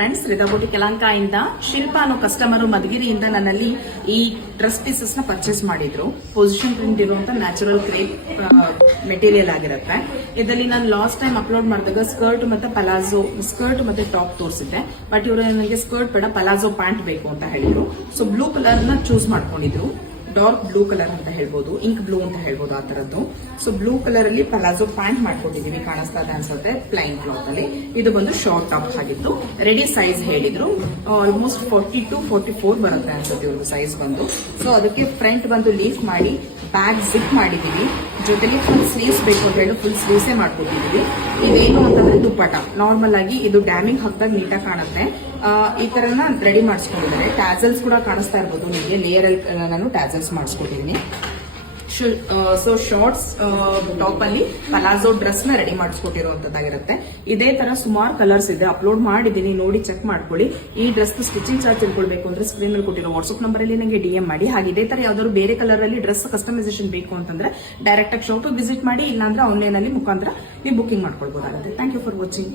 Friends, ರಿದಾಬೋಟಿ ಕೆಲಂಕಾಯಿಂದ ಶಿಲ್ಪ ಅನ್ನೋ customer ಮಧುಗಿರಿಯಿಂದ ನನ್ನಲ್ಲಿ ಈ ಡ್ರೆಸ್ ಪೀಸಸ್ ನ ಪರ್ಚೇಸ್ ಮಾಡಿದ್ರು. ಪೊಸಿಷನ್ ಪ್ರಿಂಟ್ ಇರುವಂತ ನ್ಯಾಚುರಲ್ ಕ್ರೇಪ್ ಮೆಟೀರಿಯಲ್ ಆಗಿರುತ್ತೆ. ಇದರಲ್ಲಿ ನಾನು ಲಾಸ್ಟ್ ಟೈಮ್ ಅಪ್ಲೋಡ್ ಮಾಡಿದಾಗ ಸ್ಕರ್ಟ್ ಮತ್ತೆ ಪಲಾಜೋ ಸ್ಕರ್ಟ್ ಮತ್ತೆ ಟಾಪ್ ತೋರಿಸಿದ್ದೆ. ಬಟ್ ಇವರು ನನಗೆ ಸ್ಕರ್ಟ್ ಬೇಡ, ಪಲಾಜೋ ಪ್ಯಾಂಟ್ ಬೇಕು ಅಂತ ಹೇಳಿದ್ರು. ಸೊ ಬ್ಲೂ ಕಲರ್ ನ ಚೂಸ್ ಮಾಡ್ಕೊಂಡಿದ್ರು. ಡಾರ್ಕ್ ಬ್ಲೂ ಕಲರ್ ಅಂತ ಹೇಳ್ಬೋದು, ಇಂಕ್ ಬ್ಲೂ ಅಂತ ಹೇಳ್ಬೋದು ಆ ತರದ್ದು. ಸೊ ಬ್ಲೂ ಕಲರ್ ಅಲ್ಲಿ ಪಲಾಜೋ ಪ್ಯಾಂಟ್ ಮಾಡ್ಕೊಟ್ಟಿದೀವಿ, ಕಾಣಿಸ್ತಾ ಇದೆ ಅನ್ಸುತ್ತೆ. ಪ್ಲೈನ್ ಕ್ಲಾತ್ ಅಲ್ಲಿ ಇದು ಬಂದು ಶಾರ್ಟ್ ಟಾಪ್ ಆಗಿತ್ತು. ರೆಡಿ ಸೈಜ್ ಹೇಳಿದ್ರು, ಆಲ್ಮೋಸ್ಟ್ 40 to 44 ಬರುತ್ತೆ ಅನ್ಸುತ್ತೆ ಒಂದು ಸೈಜ್ ಬಂದು. ಸೊ ಅದಕ್ಕೆ ಫ್ರಂಟ್ ಬಂದು ಲೀಫ್ ಮಾಡಿ ಬ್ಯಾಕ್ ಜಿಪ್ ಮಾಡಿದೀವಿ. ಜೊತೆಗೆ ಫುಲ್ ಸ್ಲೀವ್ಸ್ ಬೇಕು ಅಂತ ಹೇಳಿ ಫುಲ್ ಸ್ಲೀವ್ಸೇ ಮಾಡ್ಕೊಟ್ಟಿದೀವಿ. ಇವೇನು ಅಂತಂದ್ರೆ ದುಪ್ಪಟ ನಾರ್ಮಲ್ ಆಗಿ ಇದು ಡ್ಯಾಮಿಂಗ್ ಹಾಕಿದಾಗ ನೀಟಾಗಿ ಕಾಣುತ್ತೆ. ಈ ತರನ ರೆಡಿ ಮಾಡಿಸ್ಕೊಂಡಿದ್ದಾರೆ. ಟ್ಯಾಸಲ್ಸ್ ಕೂಡ ಕಾಣಿಸ್ತಾ ಇರ್ಬೋದು ನಿಮಗೆ. ಲೇಯರ್ ಅಲ್ಲಿ ನಾನು ಟ್ಯಾಸಲ್ಸ್ ಮಾಡಿಸ್ಕೊಟ್ಟಿದ್ದೀನಿ. ಸೊ ಶಾರ್ಟ್ಸ್ ಟಾಪ್ ಅಲ್ಲಿ ಪಲಾಜೋ ಡ್ರೆಸ್ ನ ರೆಡಿ ಮಾಡಿಸ್ಕೊಟ್ಟಿರುವಂತದ್ದಾಗಿರುತ್ತೆ. ಇದೇ ತರ ಸುಮಾರು ಕಲರ್ಸ್ ಇದೆ, ಅಪ್ಲೋಡ್ ಮಾಡಿದ್ದೀನಿ, ನೋಡಿ ಚೆಕ್ ಮಾಡ್ಕೊಳ್ಳಿ. ಈ ಡ್ರೆಸ್ ಸ್ಟಿಚಿಂಗ್ ಚಾರ್ಜ್ ತಿಳ್ಕೊಳ್ಬೇಕು ಅಂದ್ರೆ ಸ್ಕ್ರೀನ್ ಅಲ್ಲಿ ಕೊಟ್ಟಿರೋ ವಾಟ್ಸ್ಆಪ್ ನಂಬರ್ ಅಲ್ಲಿ ನನಗೆ DM ಮಾಡಿ. ಹಾಗೆ ಇದೇ ತರ ಯಾವ್ದಾದ್ರು ಬೇರೆ ಕಲರ್ ಅಲ್ಲಿ ಡ್ರೆಸ್ ಕಸ್ಟಮೈಸೇಷನ್ ಬೇಕು ಅಂತಂದ್ರೆ ಡೈರೆಕ್ಟ್ ಆಗಿ ಶಾಪ್ ವಿಸಿಟ್ ಮಾಡಿ, ಇಲ್ಲಾಂದ್ರೆ ಆನ್ಲೈನ್ ಅಲ್ಲಿ ಮುಖಾಂತರ ನೀವು ಬುಕಿಂಗ್ ಮಾಡ್ಕೊಳ್ಬಹುದಾಗುತ್ತೆ. Thank you for watching.